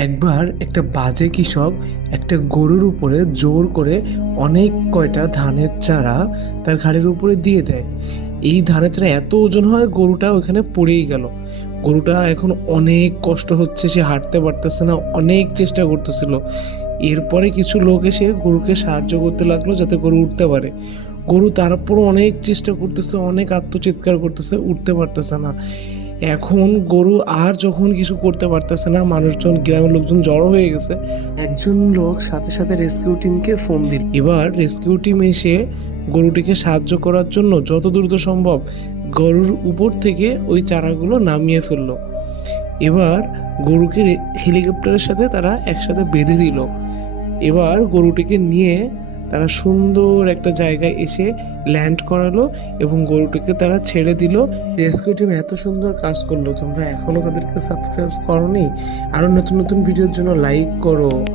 একবার একটা বাজে কৃষক একটা গরুর উপরে জোর করে অনেক কয়টা ধানের চারা তার ঘাড়ের উপরে দিয়ে দেয়। এই ধানের চারা এত ওজন হয়, গরুটা ওখানে পড়েই গেল। গরুটা এখন অনেক কষ্ট হচ্ছে, সে হাঁটতে পারতেছে না, অনেক চেষ্টা করতেছিল। এরপরে কিছু লোক এসে গরুকে সাহায্য করতে লাগলো যাতে গরু উঠতে পারে। গরু তারপর অনেক চেষ্টা করতেছে, অনেক আত্মচিৎকার করতেছে, উঠতে পারতেছে না। এখন গরু আর যখন কিছু করতে পারতেছে না, মানুষজন, গ্রামের লোকজন জড়ো হয়ে গেছে। একজন লোক সাথে সাথে রেস্কিউ টিমকে ফোন দিল। এবার রেস্কিউ টিম এসে গরুটিকে সাহায্য করার জন্য যত দ্রুত সম্ভব গরুর উপর থেকে ওই চারাগুলো নামিয়ে ফেললো। এবার গরুকে হেলিকপ্টারের সাথে তারা একসাথে বেঁধে দিল। এবার গরুটিকে নিয়ে তারা সুন্দর একটা জায়গায় এসে ল্যান্ড করালো এবং গরুটিকে তারা ছেড়ে দিল। রেস্কিউ টিম এত সুন্দর কাজ করলো, তোমরা এখনো তাদেরকে সাবস্ক্রাইব করোনি? আরো নতুন নতুন ভিডিওর জন্য লাইক করো।